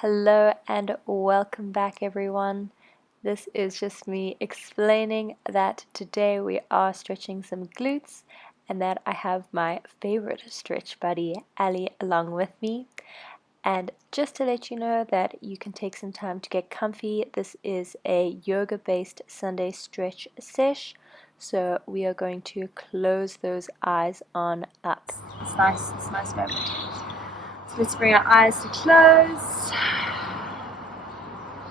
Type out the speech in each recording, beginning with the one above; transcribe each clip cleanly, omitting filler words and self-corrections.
Hello and welcome back, everyone. This is just me explaining that today we are stretching some glutes and that I have my favorite stretch buddy, Ali, along with me. And just to let you know that you can take some time to get comfy, this is a yoga-based Sunday stretch sesh. So we are going to close those eyes on up. It's nice moment. So let's bring our eyes to close.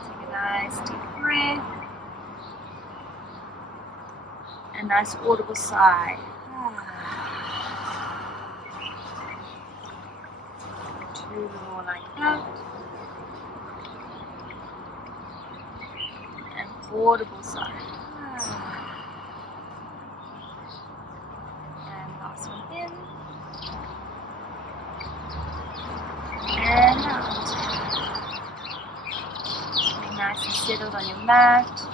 Take a nice deep breath. A nice audible sigh. Two more like that. And audible sigh. And last one in. And out. Be nice and settled on your mat.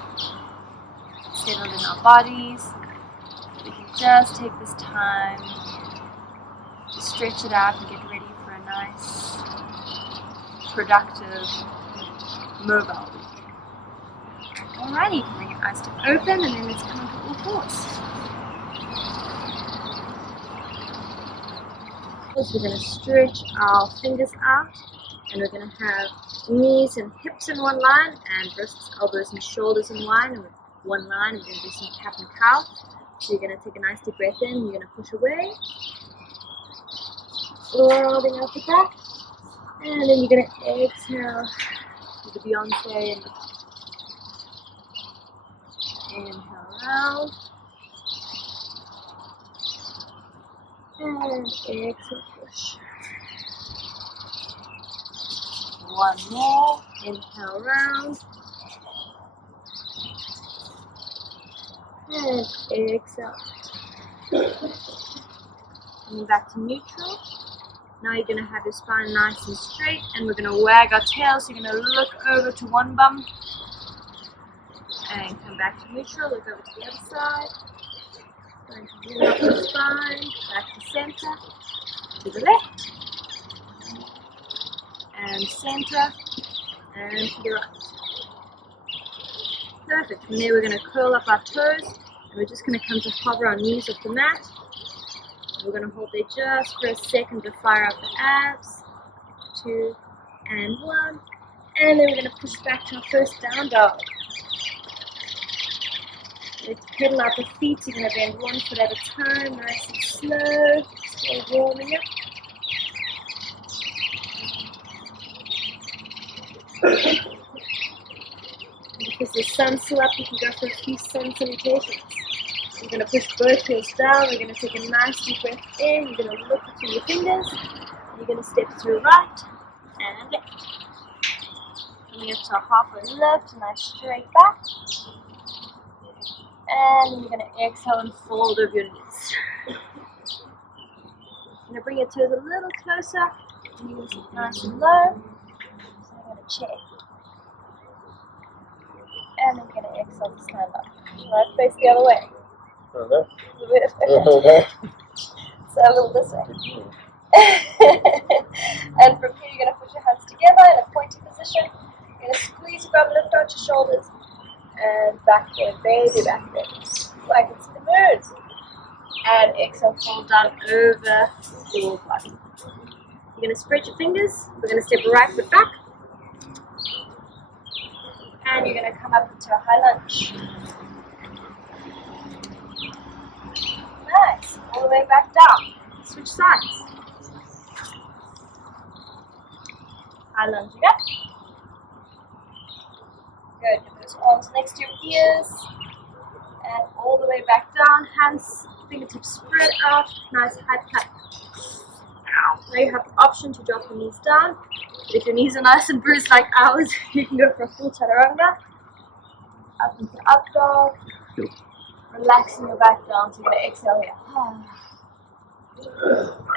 Settled in our bodies. We can just take this time to stretch it out and get ready for a nice, productive, mobile week. Alrighty, bring your eyes to open and then let's come onto all fours. We're going to stretch our fingers out and we're going to have knees and hips in one line and wrists, elbows and shoulders in one line. We're going to do some cat and cow. So you're going to take a nice deep breath in, you're going to push away, rolling out the back, and then you're going to exhale with the Beyonce and inhale round, and exhale push. One more, inhale round, and exhale. Coming back to neutral. Now you're going to have your spine nice and straight and we're going to wag our tails. So you're going to look over to one bum and come back to neutral. Look over to the other side. Going to move up the spine, back to center, to the left, and center, and to the right. Perfect. From there we're going to curl up our toes and we're just going to come to hover our knees off the mat. We're going to hold there just for a second to fire up the abs. 2 and 1. And then we're going to push back to our first down dog. Let's pedal out the feet. You're going to bend one foot at a time, nice and slow. Still warming up. Because the sun's still up, you can go for a few sun salutations. You're going to push both heels down. We're going to take a nice deep breath in. You're going to look between your fingers. And you're going to step through right and left. Coming up to a halfway lift, a nice straight back. And you're going to exhale and fold over your knees. You're going to bring your toes a little closer. And you're going to sit nice and low. So I'm going to check. And then you're going to exhale to stand up. Shall I face the other way? Okay. So a little this way. And from here you're going to put your hands together in a pointy position. You're going to squeeze your bum, lift out your shoulders, and back bend, baby back bend. Like it's the moon. And exhale, fold down over the full body. You're going to spread your fingers. We're going to step right foot back. And you're going to come up into a high lunge. Nice. All the way back down. Switch sides. High lunge up. Good. Get those arms next to your ears. And all the way back down. Hands, fingertips spread out. Nice high plank. Now you have the option to drop your knees down. But if your knees are nice and bruised like ours, you can go for a full chaturanga. Up into up dog. Relaxing your back down, so you're going to exhale here.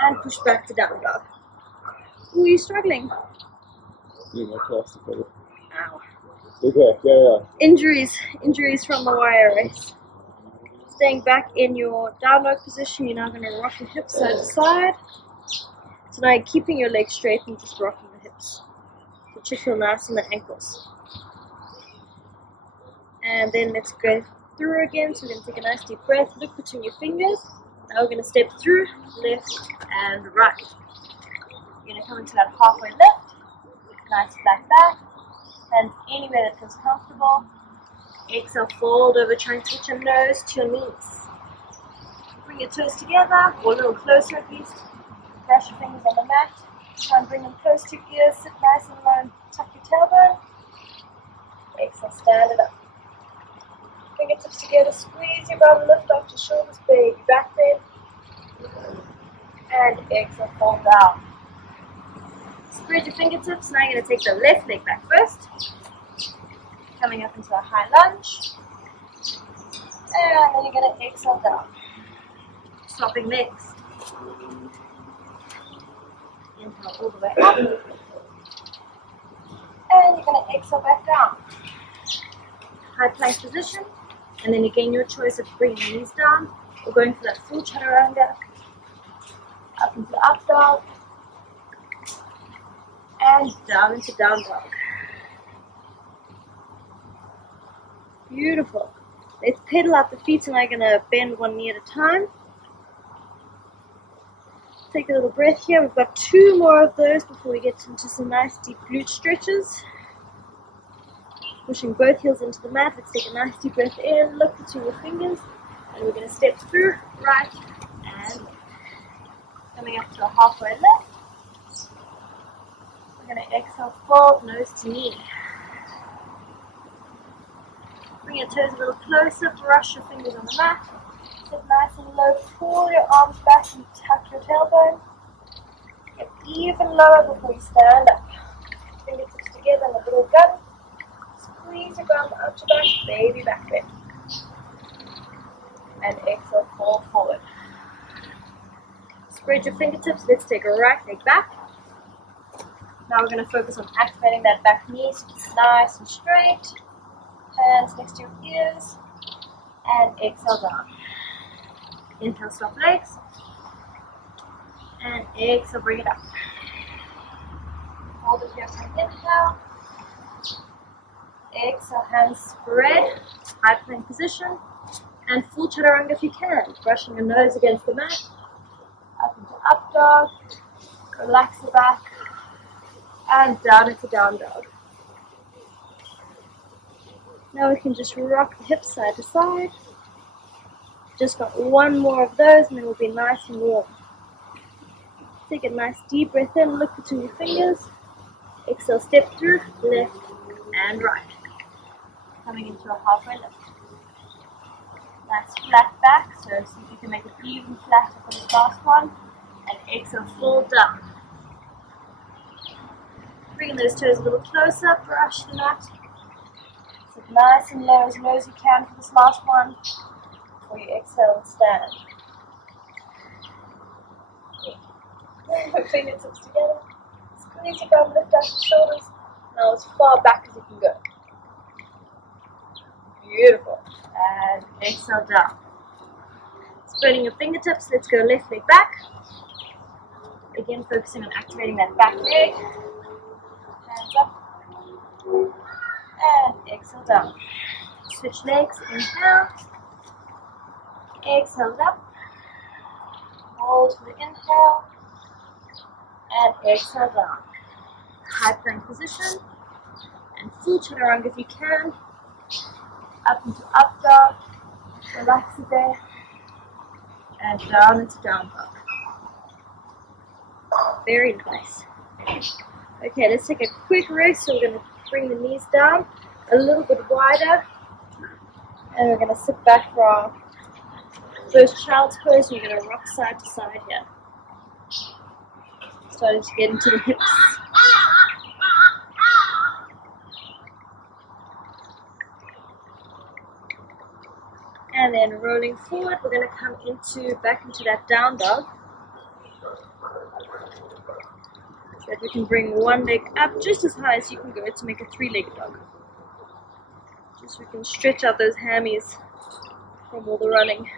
And push back to down dog. Ooh, you're struggling. Yeah, my claustrophobic. Ow. Okay, yeah. Injuries from the wire race. Staying back in your down dog position, you're now going to rock your hips side to side. So now you're keeping your legs straight and just rocking the hips. It should feel nice in the ankles. And then let's go through again. So we're going to take a nice deep breath, look between your fingers. Now we're going to step through, left and right. You're going to come into that halfway lift, nice flat back, hands anywhere that feels comfortable. Exhale, fold over, try and touch your nose to your knees. Bring your toes together, or a little closer at least. Brush your fingers on the mat. Try and bring them close to your ears, sit nice and low and tuck your tailbone. Exhale, stand it up. Fingertips together, squeeze your bum, lift off your shoulders, baby back bend. And exhale, fall down. Spread your fingertips. Now you're going to take the left leg back first. Coming up into a high lunge. And then you're going to exhale down. Swapping legs. Inhale all the way up. And you're going to exhale back down. High plank position. And then again, your choice of bringing your knees down or going for that full chaturanga. Up into up dog. And down into down dog. Beautiful. Let's pedal out the feet and I'm going to bend one knee at a time. Take a little breath here. We've got 2 more of those before we get into some nice deep glute stretches. Pushing both heels into the mat. Let's take a nice deep breath in, look between your fingers, and we're going to step through, right and left. Coming up to a halfway lift. We're going to exhale, fold, nose to knee. Bring your toes a little closer, brush your fingers on the mat. Sit nice and low, pull your arms back and tuck your tailbone. Get even lower before you stand up. Fingertips together in a little gun. Squeeze your bum out your back, baby back bend. And exhale, fall forward. Spread your fingertips, let's take a right leg back. Now we're going to focus on activating that back knee, so it's nice and straight. Hands next to your ears. And exhale down. Inhale, swap legs. And exhale, bring it up. Hold it here for an inhale. Exhale, hands spread. High plank position. And full chaturanga if you can. Brushing your nose against the mat. Up into up dog. Relax the back. And down into down dog. Now we can just rock the hips side to side. Just got 1 more of those and then we'll be nice and warm. Take a nice deep breath in, look between your fingers. Exhale, step through, left and right. Coming into a halfway lift. Nice flat back, so see if you can make it even flatter for this last one. And exhale, fold down. Bring those toes a little closer, brush the mat. Sit nice and low as you can for this last one. Before you exhale and stand. Fingertips together. Squeeze your bum, lift up your shoulders. Now as far back as you can go. Beautiful. And exhale down. Spreading your fingertips, let's go left leg back. Again, focusing on activating that back leg. Hands up. And exhale down. Switch legs, inhale. Exhale up. Hold for the inhale. And exhale down. High plank position. And full chaturanga if you can. Up into up dog. Relax it there. And down into down dog. Very nice. Okay, let's take a quick rest. So we're going to bring the knees down a little bit wider. And we're going to sit back for our first child's pose. And you're going to rock side to side here. Starting to get into the hips. And then rolling forward, we're going to come back into that down dog. So that we can bring one leg up just as high as you can go to make a 3-legged dog. Just so we can stretch out those hammies from all the running.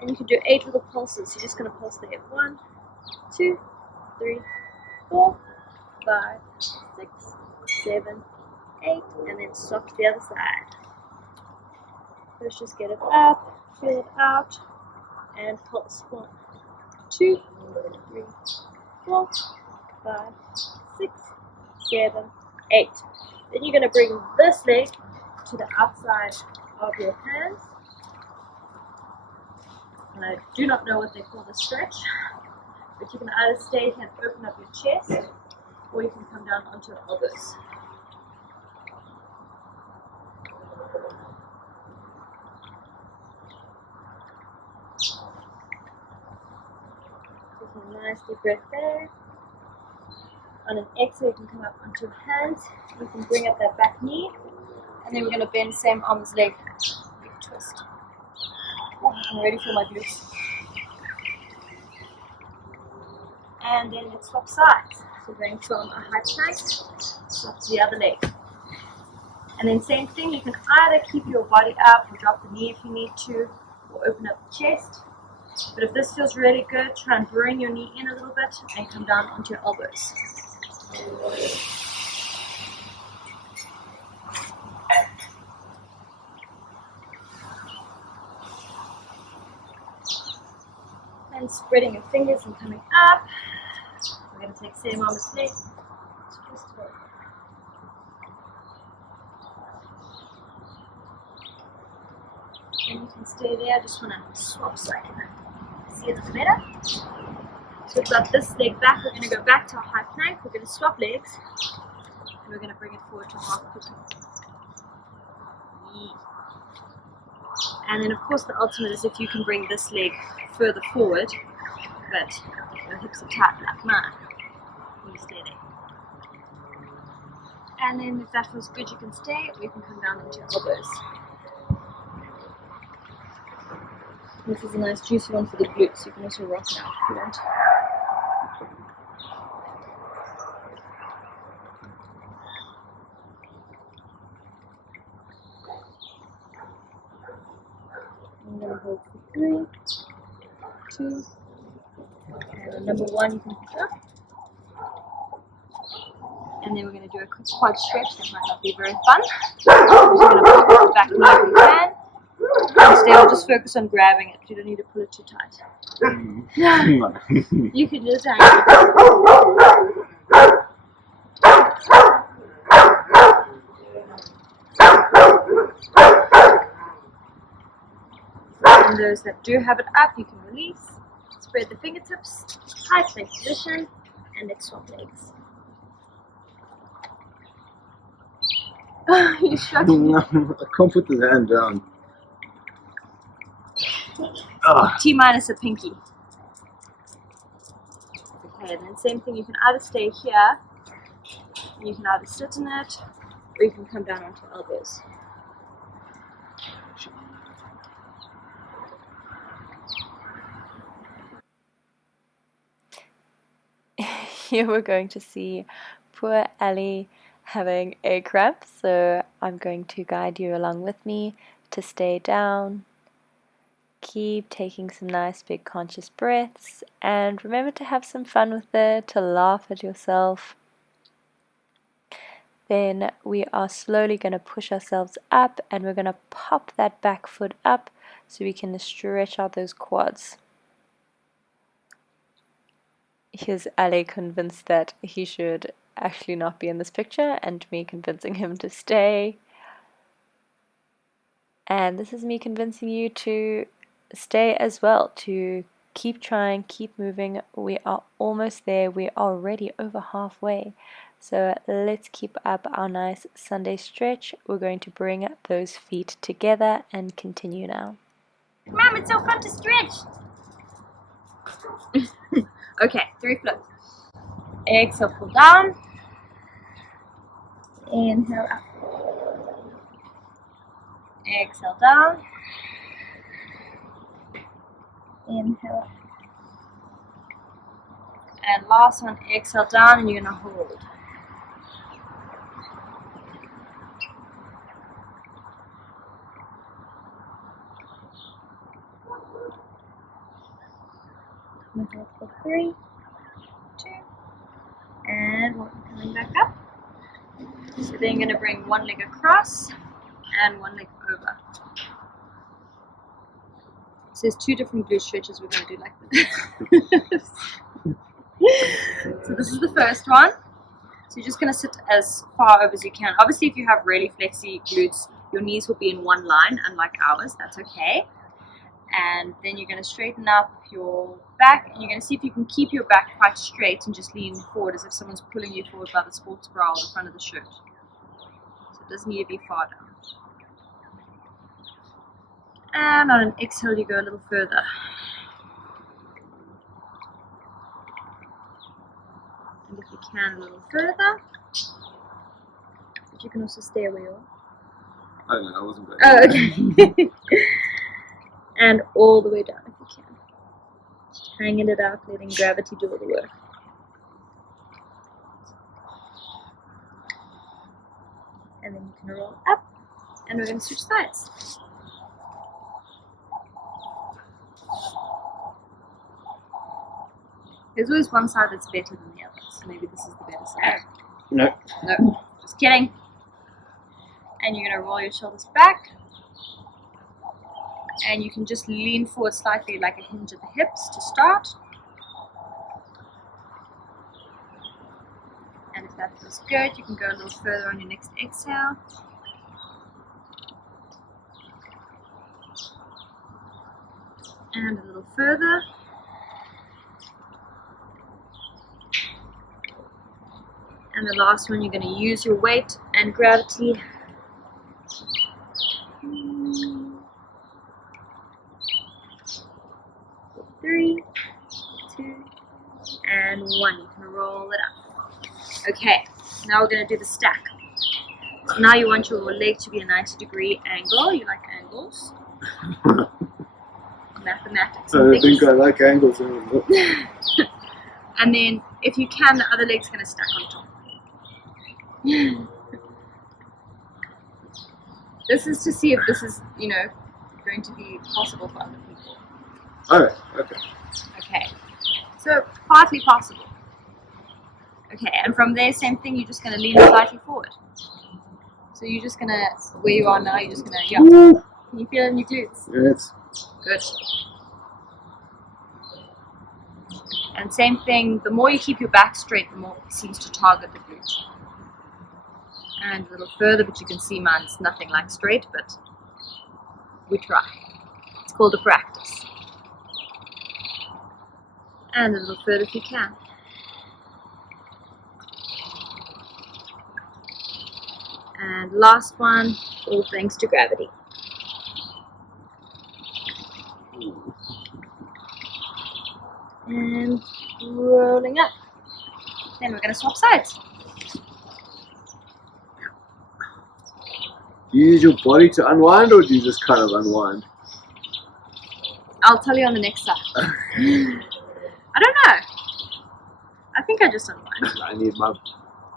And you can do 8 little pulses. You're just going to pulse the hip. 1, 2, 3, 4, 5, 6, 7, 8, and then stop to the other side. Let's just get it up, feel it out, and pulse. 1, 2, 3, 4, 5, 6, 7, 8. Then you're going to bring this leg to the outside of your hands. And I do not know what they call the stretch, but you can either stay here and open up your chest, or you can come down onto your elbows. Take a nice deep breath there. On an exhale, you can come up onto your hands. You can bring up that back knee, and then we're going to bend same arm as leg. Big twist. Oh, I can already feel my glutes. And then let's swap sides. So going from a high plank, swap to the other leg. And then same thing, you can either keep your body up or drop the knee if you need to, or open up the chest. But if this feels really good, try and bring your knee in a little bit and come down onto your elbows. And spreading your fingers and coming up. We're going to take same arm as leg. And you can stay there. I just want to swap so I can see a little better. So we've got this leg back. We're going to go back to a high plank. We're going to swap legs. And we're going to bring it forward to half pigeon. And then of course the ultimate is if you can bring this leg further forward, but your hips are tight like mine. You stay there. And then if that feels good, you can stay, or you can come down into your elbows. This is a nice juicy one for the glutes. You can also rock it out if you want. I'm going to hold for 3, 2, and number 1 you can pick up. And then we're going to do a quick quad stretch. That might not be very fun. So we're just going to pull it back now if you can. Instead, I'll just focus on grabbing it. You don't need to pull it too tight. You can just hang it. And those that do have it up, you can release. Spread the fingertips, high plank position, and let's swap legs. You're struggling. I can't put this hand down. T minus a pinky. Okay, and then same thing, you can either stay here, and you can either sit in it, or you can come down onto elbows. Here we're going to see poor Ellie having a cramp, so I'm going to guide you along with me to stay down. Keep taking some nice big conscious breaths, and remember to have some fun with it, to laugh at yourself. Then we are slowly going to push ourselves up, and we're going to pop that back foot up so we can stretch out those quads. Here's Ali convinced that he should actually not be in this picture, and me convincing him to stay. And this is me convincing you to stay as well, to keep trying, keep moving. We are almost there. We are already over halfway. So let's keep up our nice Sunday stretch. We're going to bring those feet together and continue now. Mom, it's so fun to stretch! Okay, 3 flips. Exhale, pull down. Inhale up. Exhale down. Inhale up. And last one, exhale down, and you're going to hold. Hold for 3, 2, and 1. Coming back up. So then you're going to bring one leg across and one leg over. So there's two different glute stretches we're going to do like this. So this is the first one. So you're just going to sit as far over as you can. Obviously, if you have really flexy glutes, your knees will be in one line, unlike ours. That's okay. And then you're going to straighten up your back, and you're going to see if you can keep your back quite straight and just lean forward as if someone's pulling you forward by the sports bra or the front of the shirt. So it doesn't need to be far down. And on an exhale, you go a little further. And if you can, a little further. But you can also stay where you are. I don't know, I wasn't going. Oh, okay. And all the way down if you can. Just hanging it out, letting gravity do all the work. And then you can roll up, and we're going to switch sides. There's always one side that's better than the other, so maybe this is the better side. No. No, just kidding. And you're going to roll your shoulders back. And you can just lean forward slightly like a hinge at the hips to start. And if that feels good, you can go a little further on your next exhale. And a little further. And the last one, you're going to use your weight and gravity. 3, 2, and 1. You can roll it up. Okay, now we're going to do the stack. So now you want your leg to be a 90-degree angle. You like angles? Mathematics. I think I like angles. And then, if you can, the other leg's going to stack on top. This is to see if this is, going to be possible for other people. Alright, okay. Okay, so partly possible. Okay, and from there, same thing, you're just going to lean slightly forward. So you're just going to, where you are now, you're just going to, yeah. Woo! Can you feel it in your glutes? Yes. Good. And same thing, the more you keep your back straight, the more it seems to target the glute. And a little further, but you can see mine's nothing like straight, but we try. It's called a practice. And a little further if you can. And last one, all thanks to gravity. And rolling up. Then we're going to swap sides. Do you use your body to unwind, or do you just kind of unwind? I'll tell you on the next side. I don't know. I think I just unwind. I need my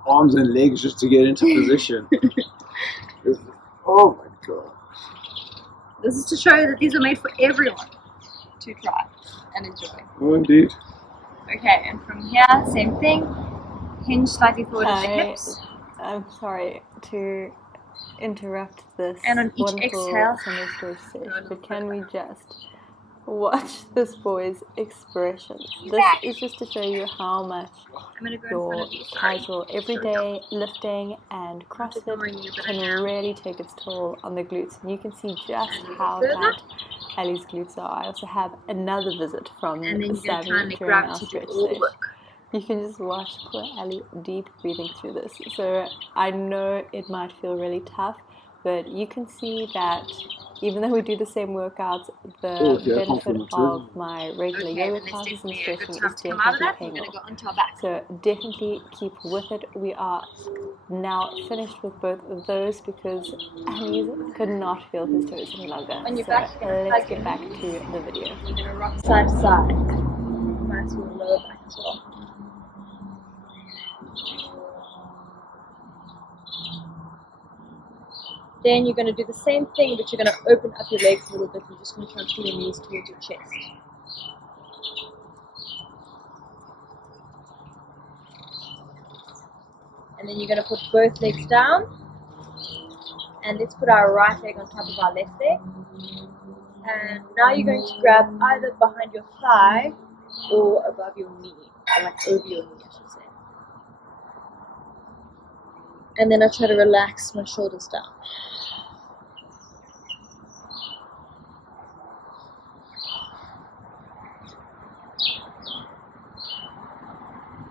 arms and legs just to get into position. Oh my god. This is to show you that these are made for everyone to try and enjoy. Oh, indeed. Okay, and from here, same thing. Hinge slightly forward at the hips. I'm sorry to interrupt this And on each wonderful exhale, Sunday story session, go a little but can we further. just watch this boy's expressions? This is just to show you how much I'm going to go in front your of you. Sorry. casual everyday lifting and CrossFit ignoring you, but I can am. really take its toll on the glutes, and you can see just And a little how further. tight Ali's glutes are. I also have another visit from And then you're going to try and Sammy make during our gravity do stretch all the session. work. You can just watch poor Ali deep breathing through this. So I know it might feel really tough, but you can see that even though we do the same workouts, the benefit of my regular Okay, yoga then classes there's and definitely a stretching good is time to come out of definitely that. We're paying going to off. go onto our back. So definitely keep with it. We are now finished with both of those because Ali could not feel his toes any longer. On your So back, you're gonna let's plug get in. back to the video. You're going to rock side to side. Nice little lower back as well. Then you're going to do the same thing, but you're going to open up your legs a little bit. You're just going to try and pull your knees towards your chest. And then you're going to put both legs down. And let's put our right leg on top of our left leg. And now you're going to grab either behind your thigh or above your knee, or like over your knee, I should say. And then I try to relax my shoulders down.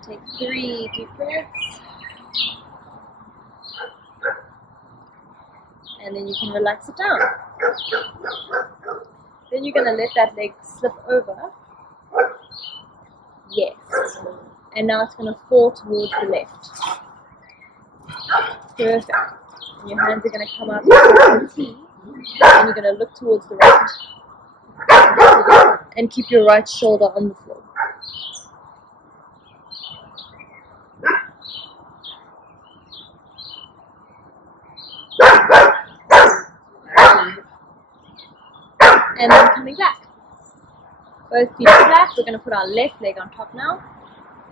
Take 3 deep breaths. And then you can relax it down. Then you're going to let that leg slip over. Yes. And now it's going to fall towards the left. Perfect. And your hands are going to come up to the T. And you're going to look towards the right. And keep your right shoulder on the floor. And then coming back. Both feet flat. We're going to put our left leg on top now.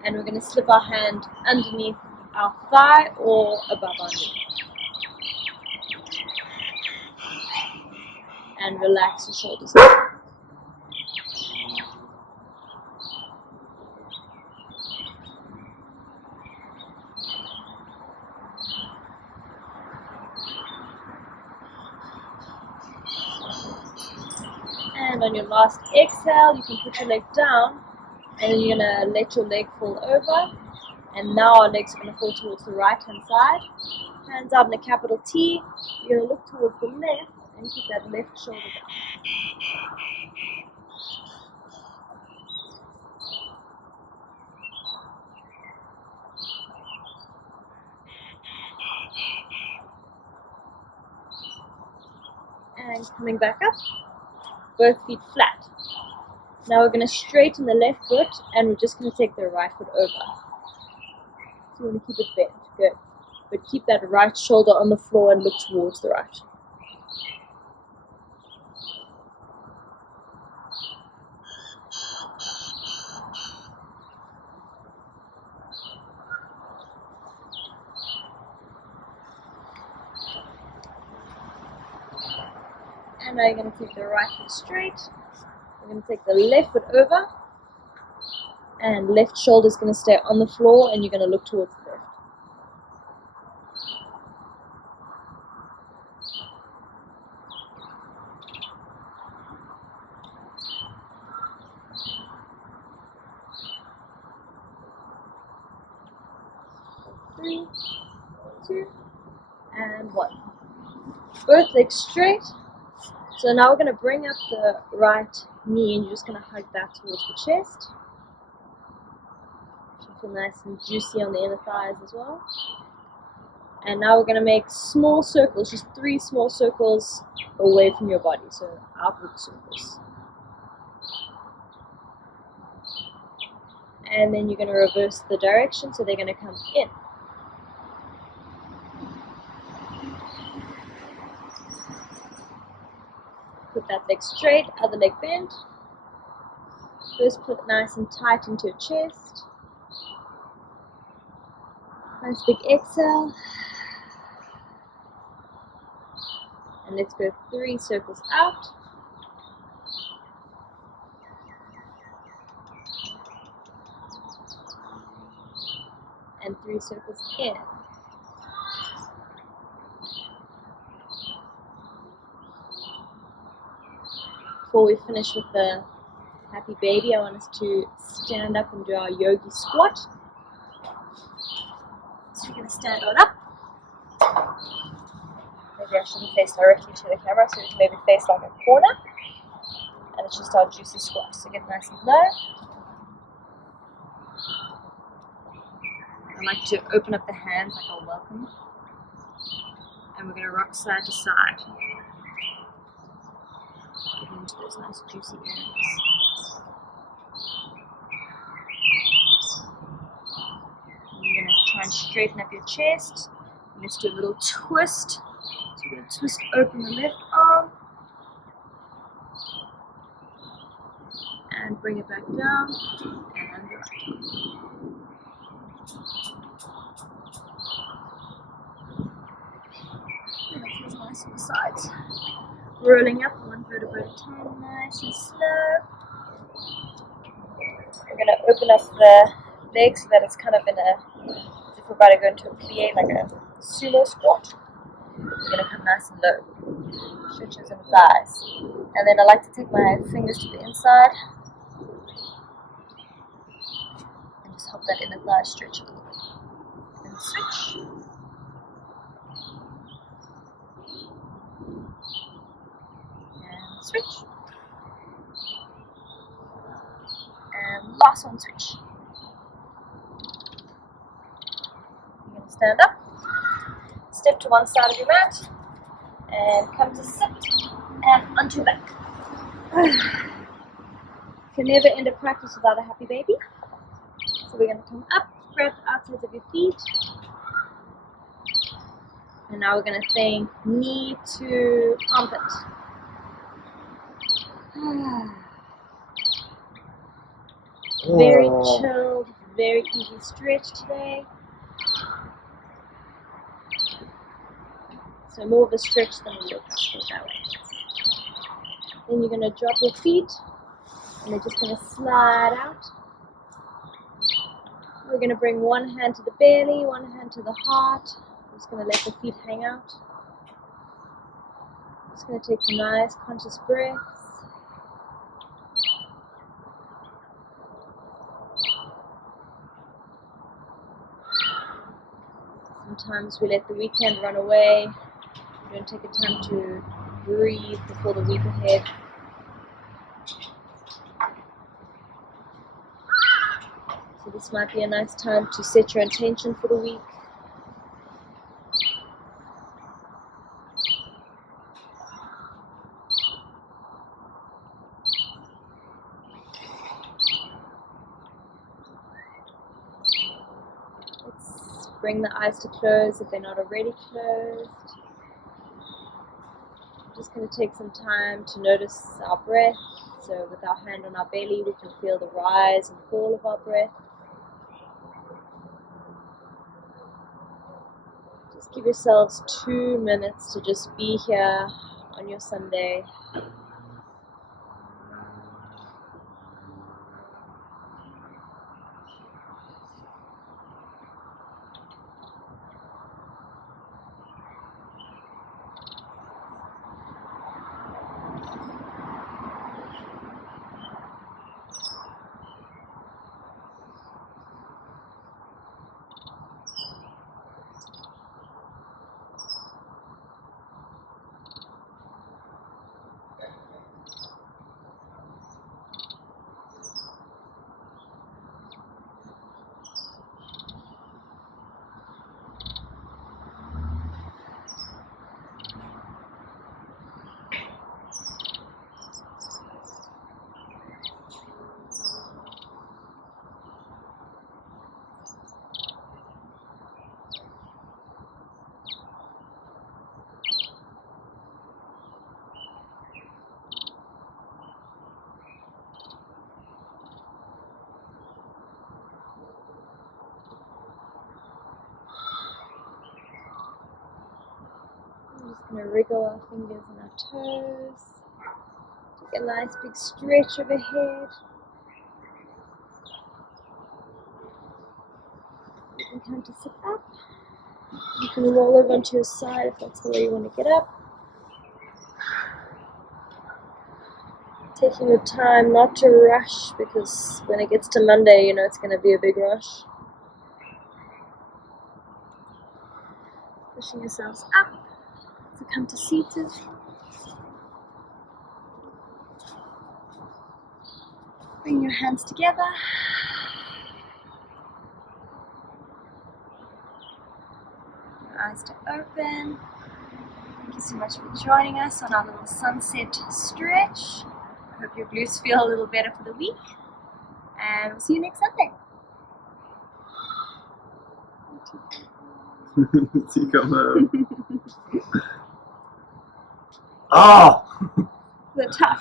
And we're going to slip our hand underneath our thigh or above our knee. And relax your shoulders down. And on your last exhale, you can put your leg down, and then you're going to let your leg fall over. And now our legs are going to fall towards the right hand side. Hands out in a capital T. You're going to look towards the left and keep that left shoulder down. And coming back up, both feet flat. Now we're going to straighten the left foot, and we're just going to take the right foot over. So you want to keep it bent, good. But keep that right shoulder on the floor and look towards the right. And now you're going to take the right foot straight. We're going to take the left foot over. And left shoulder is going to stay on the floor, and you're going to look towards the left. Three, 2, and 1. Both legs straight. So now we're going to bring up the right knee, and you're just going to hug that towards the chest. Feel nice and juicy on the inner thighs as well. And now we're going to make small circles, just 3 small circles away from your body, so outward circles. And then you're going to reverse the direction, so they're going to come in. Put that leg straight, other leg bent. First put it nice and tight into your chest. Nice big exhale. And let's go 3 circles out. And 3 circles in. Before we finish with the happy baby, I want us to stand up and do our yogi squat. So we're going to stand on up. Maybe I shouldn't face directly to the camera, so we can maybe face like a corner. And it's just our juicy squat. So get nice and low. I like to open up the hands like a welcome. And we're going to rock side to side. Getting into those nice juicy areas. And you're going to try and straighten up your chest. Let's do a little twist. So we're going to twist open the left arm. And bring it back down. And the right arm. sides. Rolling up one vertebra at a time, nice and slow. We're going to open up the legs so that it's kind of in a, as if we're about to go into a plie, like a sumo squat. We're going to come nice and low. Stretches in the thighs. And then I like to take my fingers to the inside and just help that inner thigh stretch a little bit. And switch. And switch. And last one, switch. You're going to stand up, step to one side of your mat, and come to sit and onto your back. Can never end a practice without a happy baby. So we're going to come up, grab the outsides of your feet. And now we're going to think knee to armpit. Very chilled, very easy stretch today. So more of a stretch than a workout, put it that way. Then you're going to drop your feet and they're just going to slide out. We're going to bring one hand to the belly, one hand to the heart. We're just going to let the feet hang out. Just going to take some nice conscious breaths. Sometimes we let the weekend run away. We don't take a time to breathe before the week ahead. So this might be a nice time to set your intention for the week. Let's bring the eyes to close if they're not already closed. I'm just going to take some time to notice our breath. So with our hand on our belly, we can feel the rise and fall of our breath. Just give yourselves 2 minutes to just be here on your Sunday. I'm just going to wriggle our fingers and our toes. Take a nice big stretch overhead. You can come to sit up. You can roll over onto your side if that's the way you want to get up. Taking your time not to rush, because when it gets to Monday, you know it's going to be a big rush. Pushing yourselves up. So come to seated. Bring your hands together. Your eyes to open. Thank you so much for joining us on our little sunset stretch. I hope your glutes feel a little better for the week. And we'll see you next Sunday. See, come home. Ah! They're tough.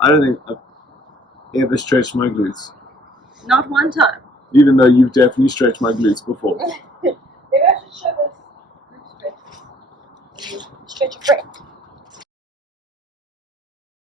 I don't think I've ever stretched my glutes. Not one time. Even though you've definitely stretched my glutes before. Maybe I should show this glute stretch. When you stretch catch your breath.